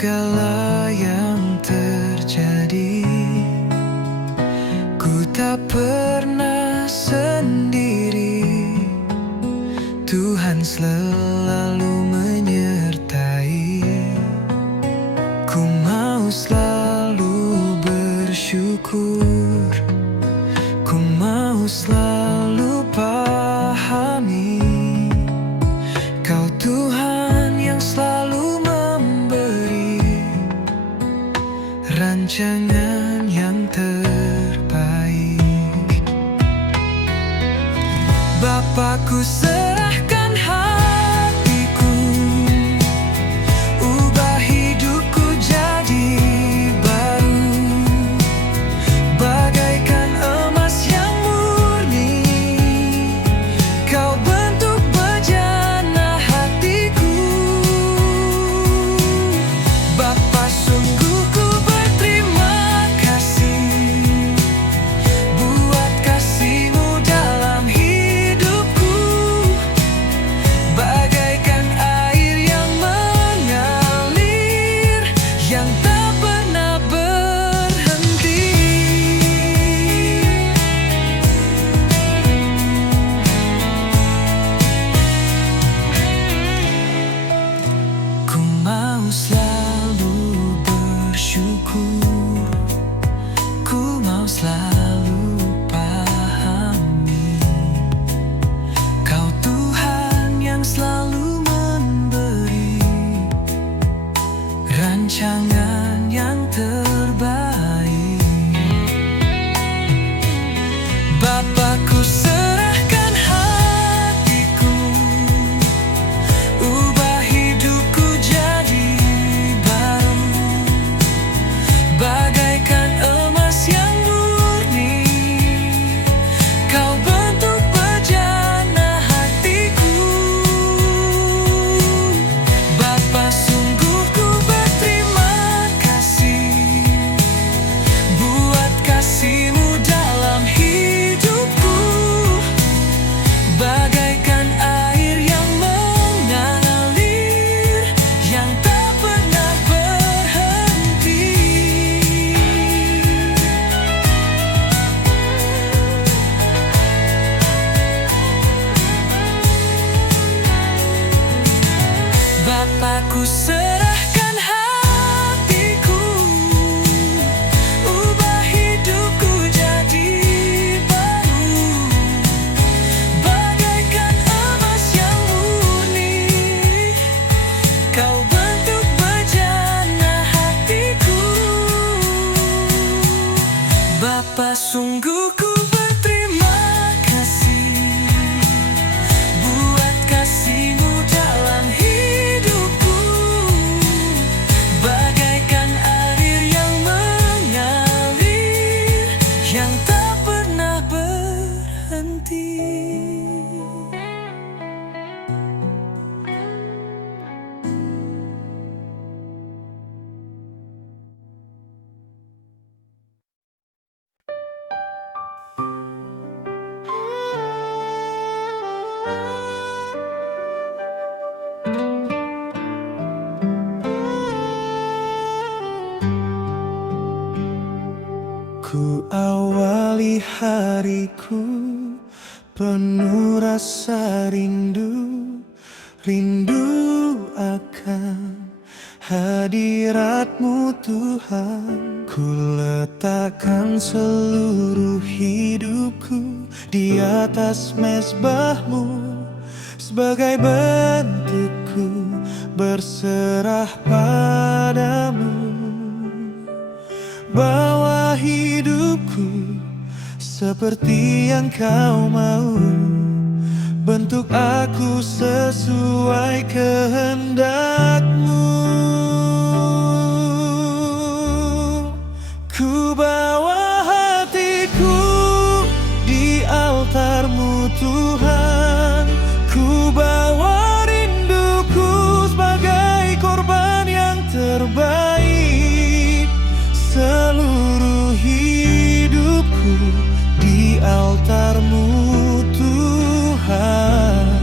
segala yang terjadi. Ku tak pernah sendiri, Tuhan selalu menyertai. Ku mau selalu bersyukur, ku mau selalu pahami Kau Tuhan yang selalu memberi rancangan yang terbaik. Bapa, ku serahkan hatiku, ubah hidupku jadi baru, bagaikan emas yang murni. Kau bentuk bejana hatiku. Bapa, sungguh ku berterima kasih buat kasih-Mu dalam hidupku, bagaikan air yang mengalir, yang tak pernah berhenti. Ku mau selalu bersyukur, ku mau selalu pahami Kau Tuhan yang selalu memberi rancangan yang terbaik. Bapa, ku serahkan hatiku, ubah hidupku jadi baru, bagaikan emas yang murni. Kau bentuk bejana hatiku. Bapa, sungguh ku berterima kasih buat kasih-Mu dalam hidupku, bagaikan air yang mengalir, yang tak pernah berhenti. Bapa, ku serahkan hatiku, ubah hidupku jadi baru, bagaikan emas yang murni. Kau bentuk bejana hatiku. Bapa, sungguh ku berterima kasih buat kasih-Mu dalam hidupku, bagaikan air yang mengalir, yang tak pernah berhenti. Ku awali hariku penuh rasa rindu, rindu akan hadirat-Mu Tuhan. Ku letakkan seluruh hidupku di atas mezbah-Mu, sebagai bentukku berserah padamu. Bawa hidupku seperti yang Kau mau, bentuk aku sesuai kehendak-Mu. Ku bawa hatiku di altar-Mu Tuhan, ku bawa rinduku sebagai korban yang terbaik. Seluruh hidupku di altar-Mu Tuhan,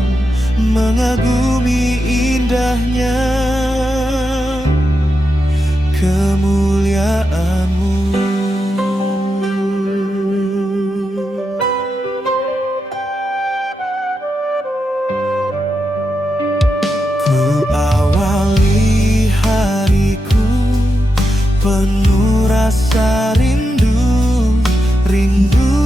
mengagumi indahnya penuh rasa rindu, rindu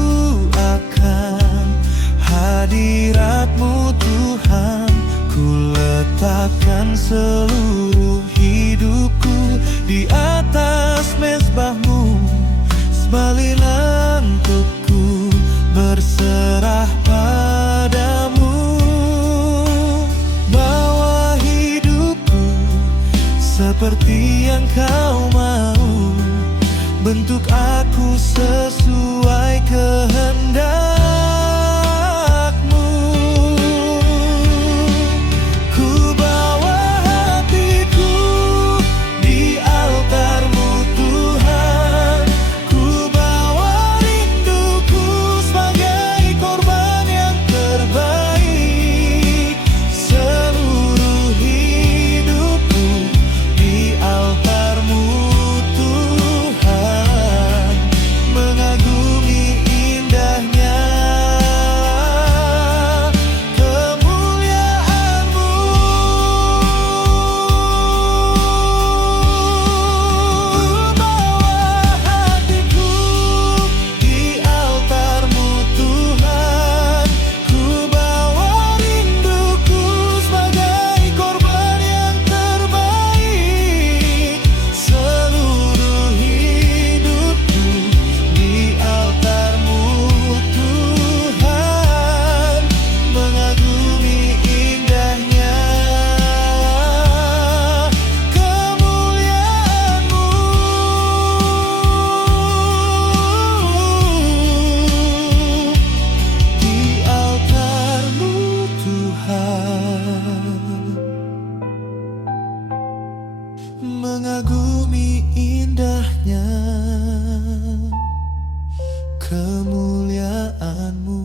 akan hadirat-Mu Tuhan. Ku letakkan seluruh hidupku di atas mezbah-Mu, sembahlah untukku berserah padamu. Bawa hidupku seperti yang Kau mau, bentuk aku sesuai kehendak-Mu. Ku bawa hatiku di altar-Mu Tuhan. Ku bawa rinduku sebagai korban yang terbaik. Seluruh hidupku di altar-Mu Tuhan, mengagumi indahnya kemuliaan-Mu. Bawa hatiku di altar-Mu Tuhan. Ku bawa rinduku sebagai korban yang terbaik. Seluruh hidupku di altar-Mu Tuhan, mengagumi indahnya kemuliaan-Mu. Di altar-Mu Tuhan, mengagumi indahnya kemuliaan-Mu.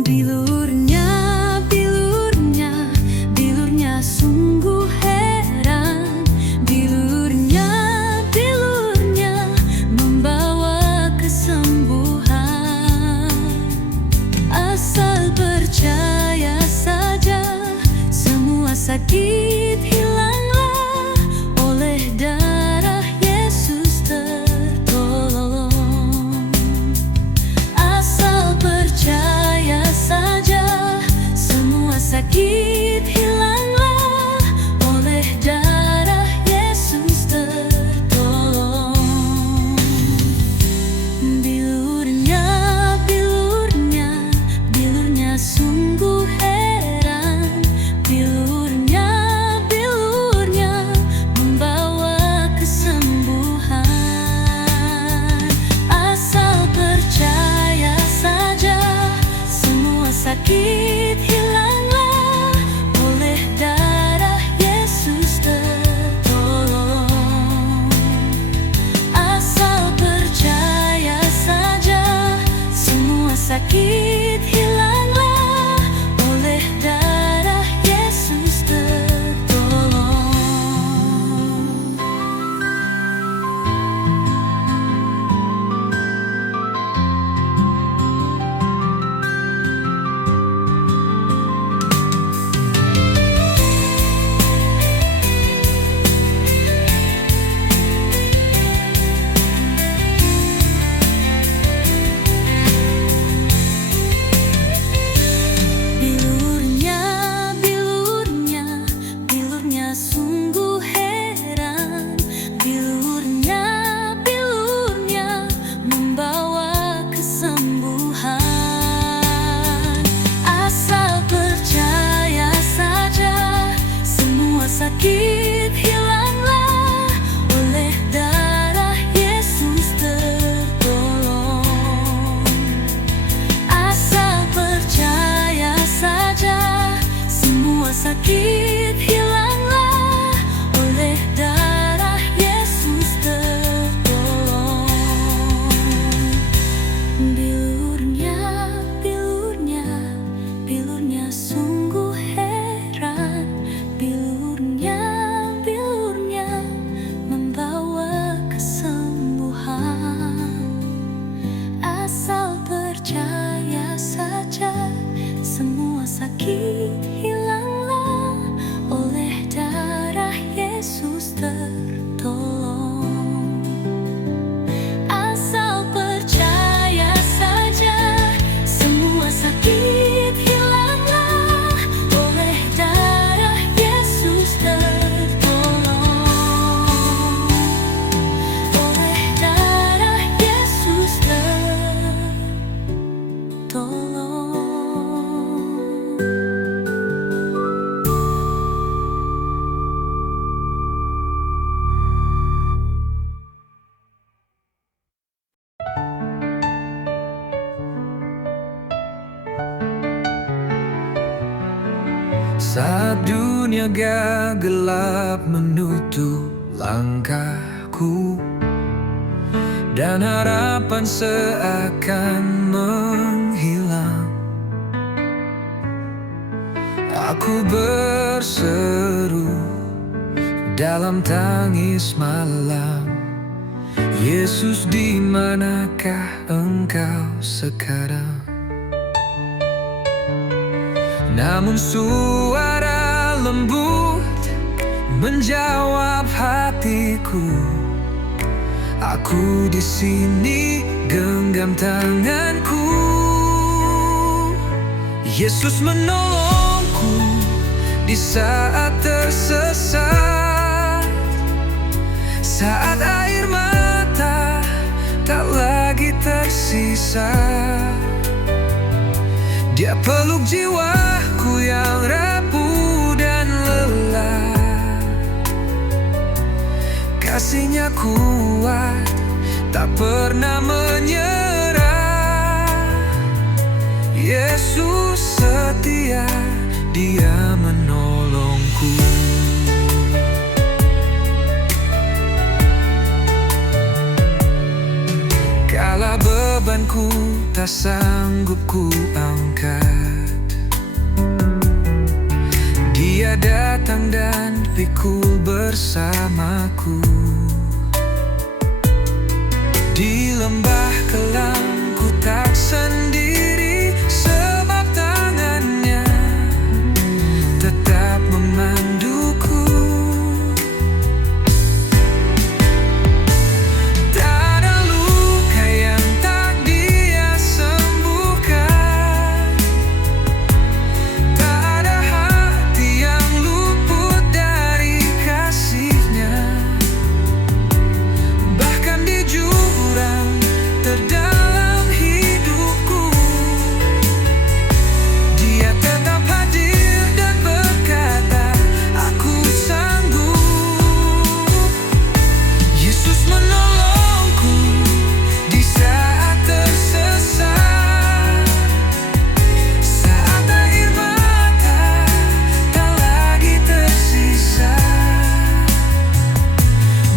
Bilurnya, bilurnya, bilurnya sungguh heran. Bilurnya, bilurnya membawa kesembuhan. Asal percaya saja, semua sakit hilanglah. Oleh darah Yesus tertolong. Asal percaya saja, semua sakit hilanglah. Oleh darah Yesus tertolong. Bilurnya, bilurnya, bilurnya sungguh heran. Bilurnya, bilurnya membawa kesembuhan. Asal percaya saja, semua sakit hilanglah. Oleh Saat dunia gak gelap menutup langkahku dan harapan seakan menghilang, aku berseru dalam tangis malam, Yesus, di manakah Engkau sekarang? Namun suara lembut menjawab hatiku, aku di sini, genggam tanganku. Yesus menolongku di saat tersesat, saat air mata tak lagi tersisa. Dia peluk jiwaku yang rapuh dan lelah. Kasih-Nya kuat, tak pernah menyerah. Yesus setia, Dia menolongku. Kala bebanku tak sanggup ku angkat, Dia datang dan pikul bersamaku. Di lembah kelam ku tak sendiri, sebab tangan-Nya tetap memanduku. Tak ada luka yang tak Dia sembuhkan, tak ada hati yang luput dari kasih-Nya. Bahkan di jurang terdalam hidupku, Dia tetap hadir dan berkata, aku sanggup. Yesus menolongku di saat tersesat, saat air mata tak lagi tersisa.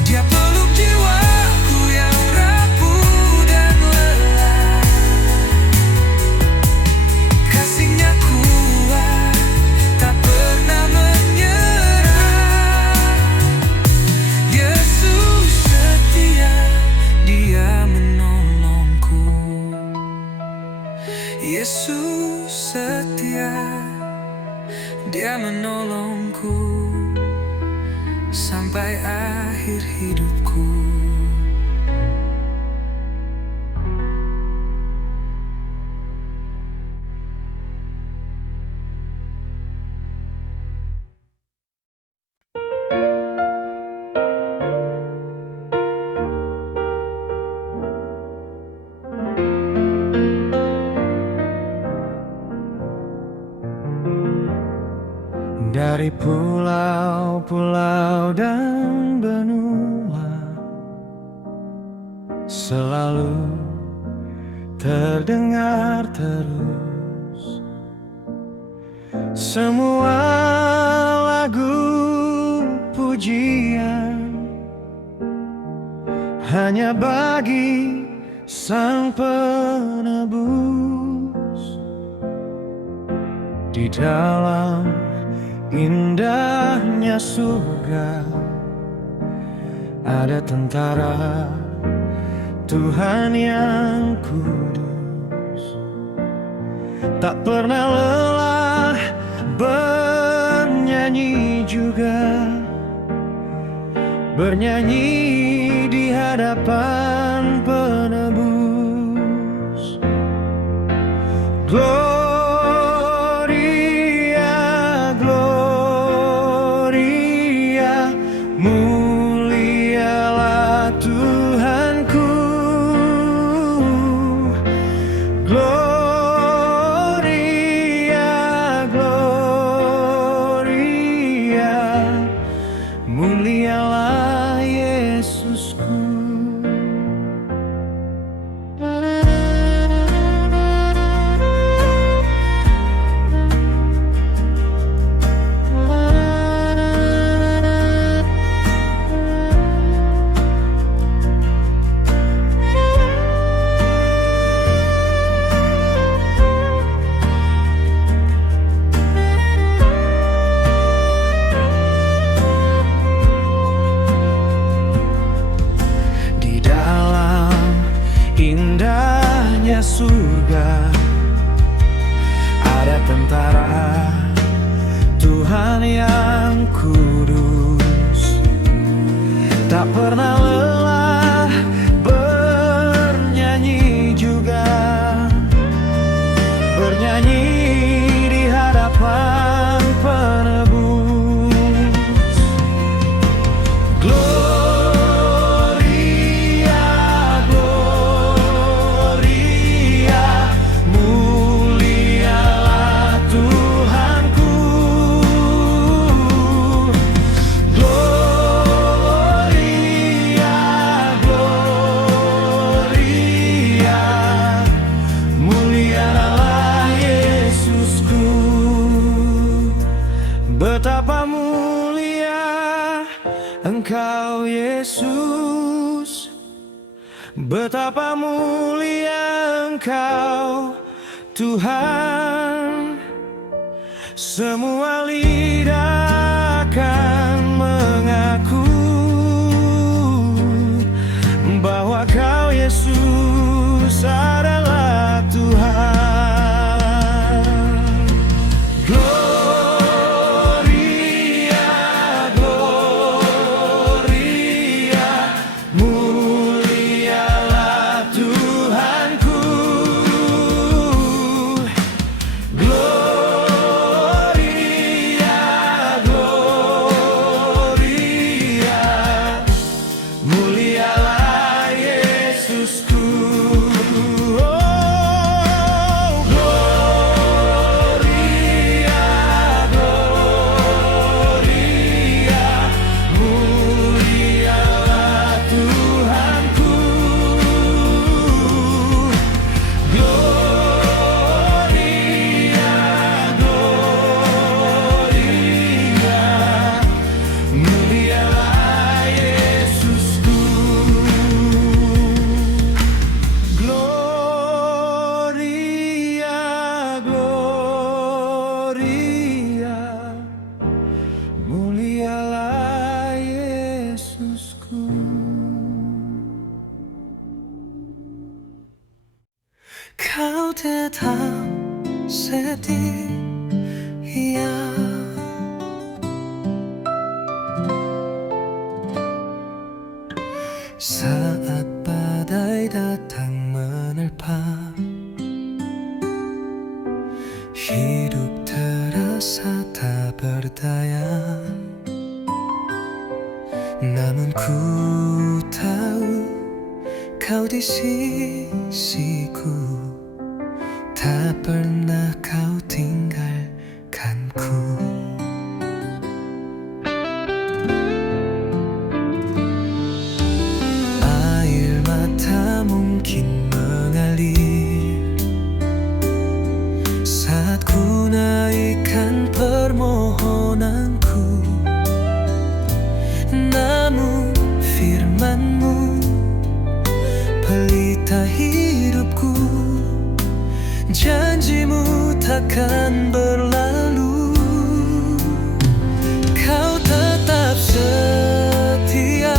Dia peluk jiwaku yang rapuh dan lelah. Kasih-Nya kuat, tak pernah menyerah. Yesus setia, Dia menolongku. Yesus setia, Dia menolongku sampai akhir hidupku. Dari pulau-pulau dan benua selalu terdengar terus semua lagu pujian hanya bagi Sang Penebus. Di dalam indahnya surga ada tentara Tuhan yang kudus, tak pernah lelah bernyanyi juga, bernyanyi di hadapan penebus. Gloria, Gloria, mulialah Tuhanku. Gloria, Gloria, mulialah Yesusku. Betapa mulia Engkau Yesus, betapa mulia Engkau Tuhan. Semua lidah akan mengaku bahwa Kau Yesus adalah Tuhan. Kau tetap setia, saat badai datang menerpa, hidup terasa tak berdaya. Namun ku tahu Kau di sisiku, tak pernah Kau tinggalkanku. Air mata mungkin mengalir saat ku naikkan permohonanku, namun firman-Mu pelita hidupku. Janji-Mu takkan berlalu. Kau tetap setia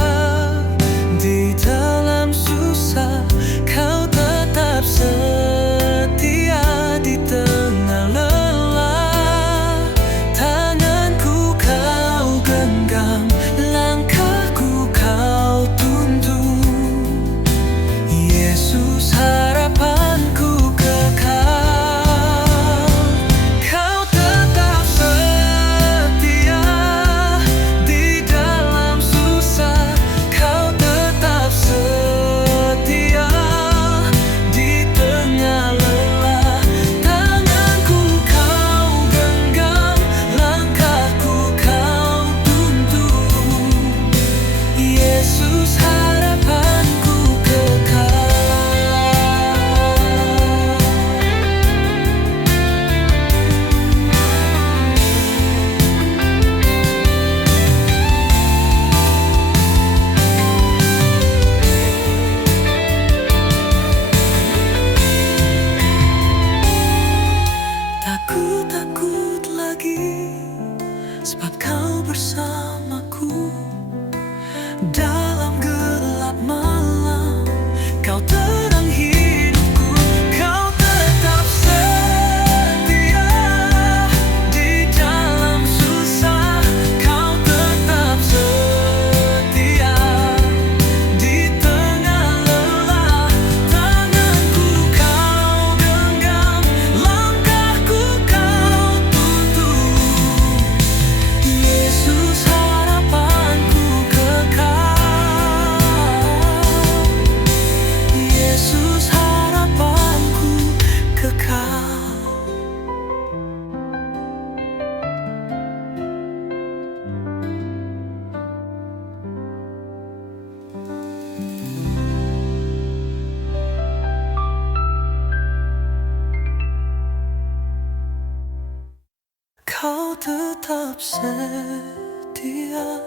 di dalam susah. Kau tetap setia di tengah lelah. Tanganku Kau genggam, langkahku Kau tuntun. Yesus harapanku kekal. Kau tetap setia di dalam susah. Kau tetap setia di tengah lelah. Tanganku Kau genggam, langkahku Kau tuntun. Yesus harapanku kekal. Takut lagi, sebab Kau bersamaku. Dalam gelap malam Kau terang hidupku. Kau tetap setia di dalam susah. Kau tetap setia di tengah lelah. Tanganku Kau genggam, langkahku Kau tuntun. Yesus Kau tetap setia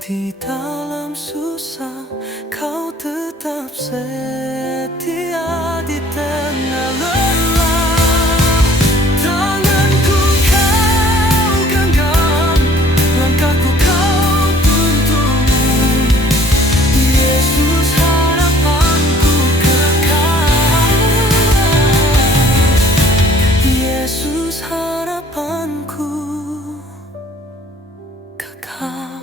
di dalam susah. Kau tetap setia di tengah lelah. Tanganku kau genggam, langkahku kau tuntun. Yesus harapanku kekal. Yesus harapanku kekal.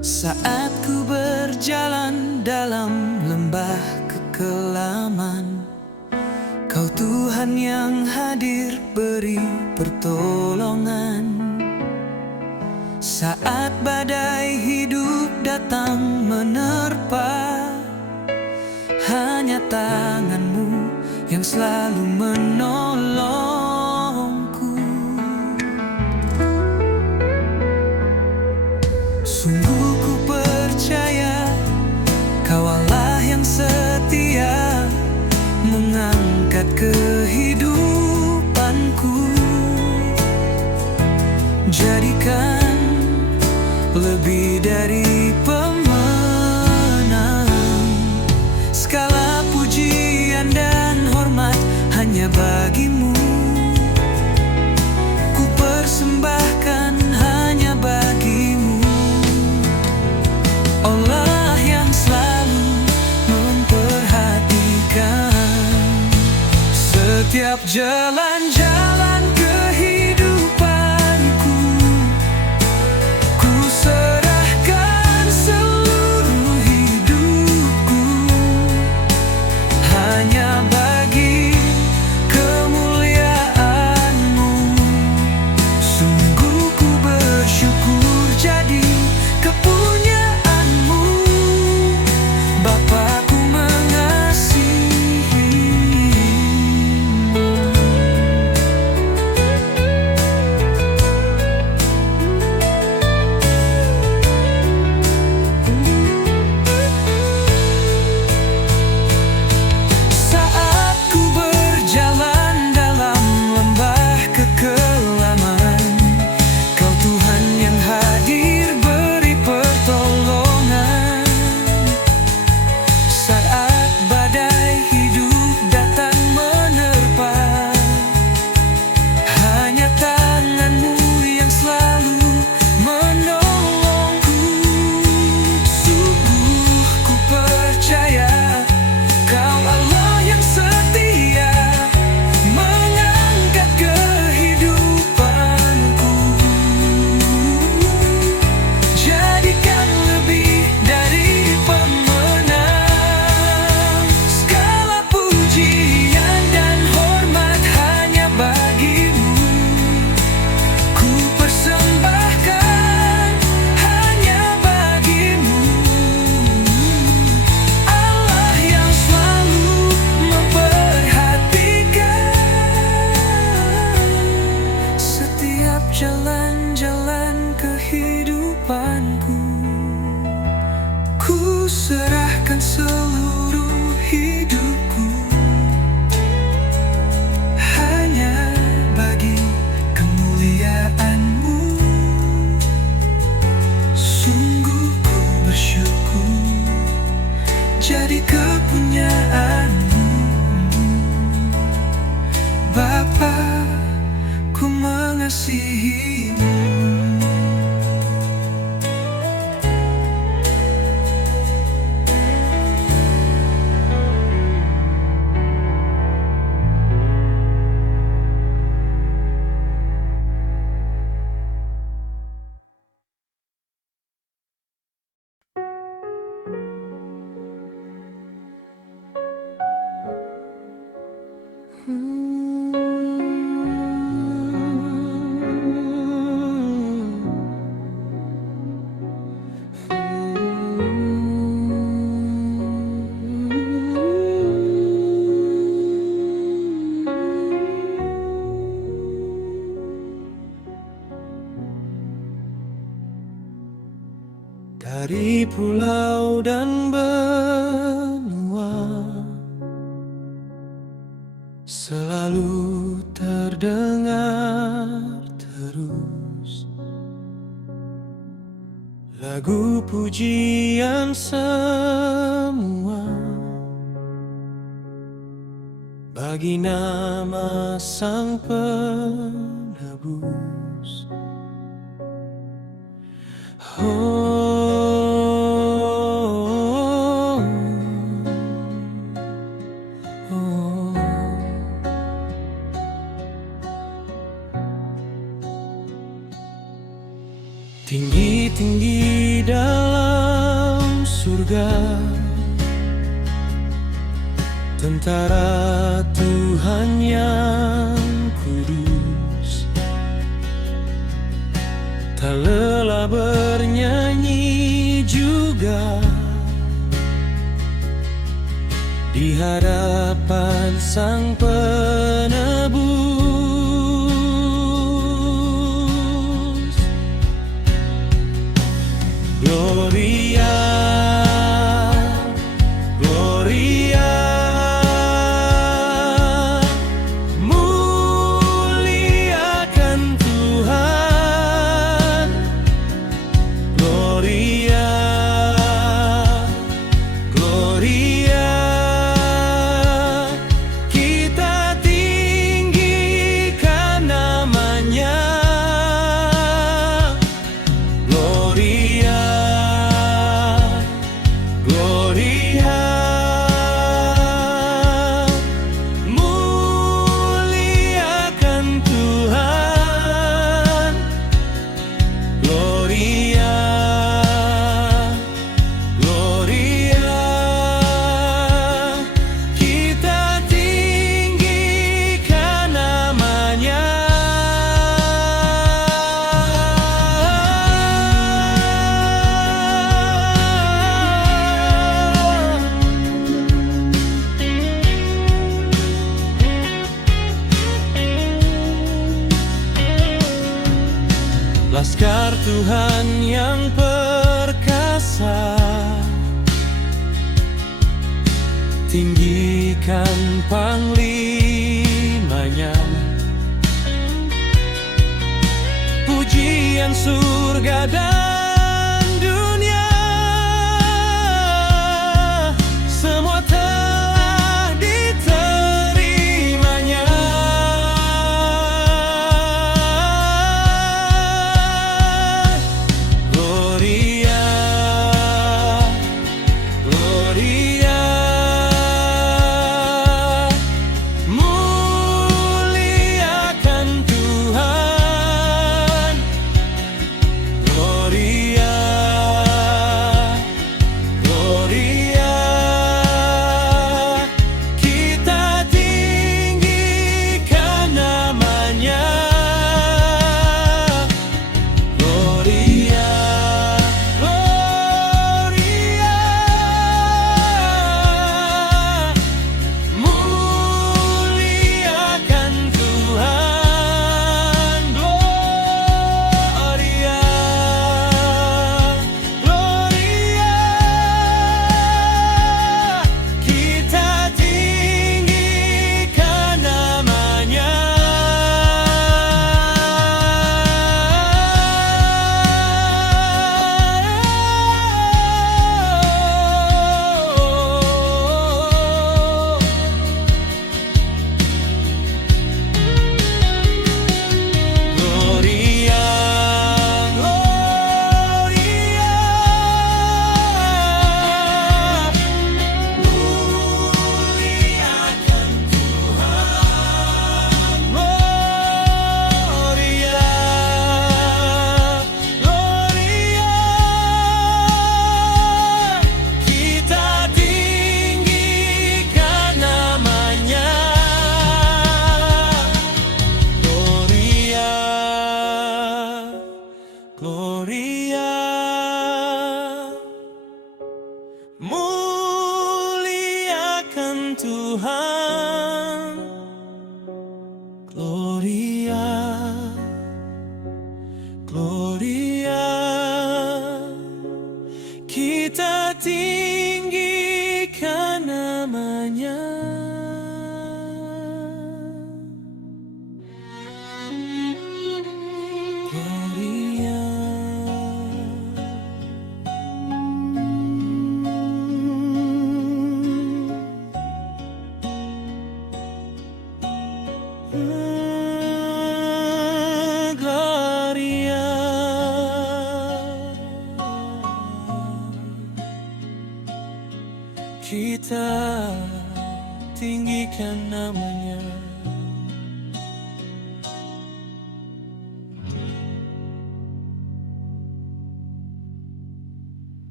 Saat ku berjalan dalam lembah kekelaman, Kau Tuhan yang hadir beri pertolongan. Saat badai hidup datang menerpa, hanya tangan-Mu yang selalu menolongku. Sungguh ku percaya Kau Allah yang setia, mengangkat kehidupanku, jadikan lebih dari pemenang. Segala pujian dan hormat hanya bagi-Mu, ku persembahkan hanya bagi-Mu. Allah yang selalu memperhatikan setiap jalan-jalan kehidupanku. Ku serahkan seluruh hidupku hanya bagi kemuliaan-Mu. Sungguh ku bersyukur jadi kepunyaan-Mu. Bapa, ku mengasihi-Mu. dari pulau dan benua, selalu terdengar terus lagu pujian semua bagi nama Sang Penebus. Tinggi-tinggi dalam surga, tentara Tuhan yang kudus, tak lelah bernyanyi juga di hadapan Sang Penebus. Gloria, Gloria, muliakan Tuhan. Gloria, Gloria, kita tinggikan namanya. Gloria, Gloria, muliakan Tuhan. Gloria, Gloria, kita tinggikan namanya. Laskar Tuhan yang perkasa, tinggikan panglimanya. Pujian surga dan dunia, semua telah diterimanya. Gloria, Gloria, muliakan Tuhan. Gloria,